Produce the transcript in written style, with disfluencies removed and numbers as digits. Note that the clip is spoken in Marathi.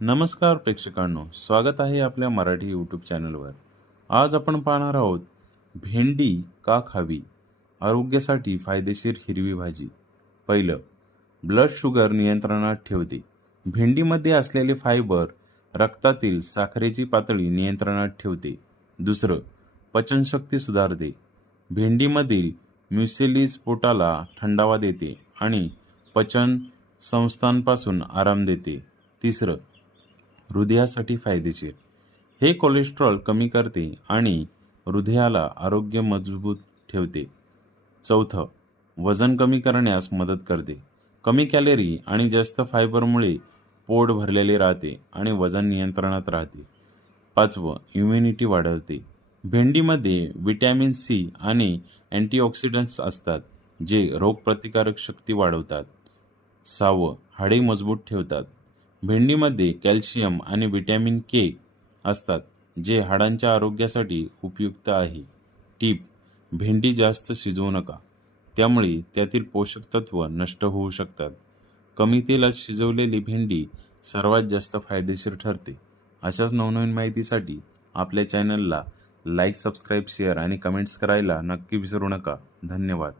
नमस्कार प्रेक्षकांनो, स्वागत आहे आपल्या मराठी यूट्यूब चॅनलवर. आज आपण पाहणार आहोत भेंडी का खावी, आरोग्यासाठी फायदेशीर हिरवी भाजी. पहिलं, ब्लड शुगर नियंत्रणात ठेवते. भेंडीमध्ये असलेले फायबर रक्तातील साखरेची पातळी नियंत्रणात ठेवते. दुसरं, पचनशक्ती सुधारते. भेंडीमधील म्युसिलीज पोटाला थंडावा देते आणि पचन संस्थांपासून आराम देते. तिसरं, हृदयासाठी फायदेशीर. हे कोलेस्ट्रॉल कमी करते आणि हृदयाला आरोग्य मजबूत ठेवते. चौथं, वजन कमी करण्यास मदत करते. कमी कॅलरी आणि जास्त फायबरमुळे पोट भरलेले राहते आणि वजन नियंत्रणात राहते. पाचवं, इम्युनिटी वाढवते. भेंडीमध्ये व्हिटॅमिन सी आणि अँटीऑक्सिडंट्स असतात जे रोगप्रतिकारक शक्ती वाढवतात. सहावं, हाडे मजबूत ठेवतात. भेंडीमध्ये कॅल्शियम आणि व्हिटॅमिन के असतात जे हाडांच्या आरोग्यासाठी उपयुक्त आहे. टीप: भेंडी जास्त शिजवू नका, त्यामुळे त्यातील पोषक तत्व नष्ट होऊ शकतात. कमी तेलात शिजवलेली भेंडी सर्वात जास्त फायदेशीर ठरते. अशाच नवनवीन माहितीसाठी आपल्या चॅनलला लाईक, सबस्क्राईब, शेअर आणि कमेंट्स करायला नक्की विसरू नका. धन्यवाद.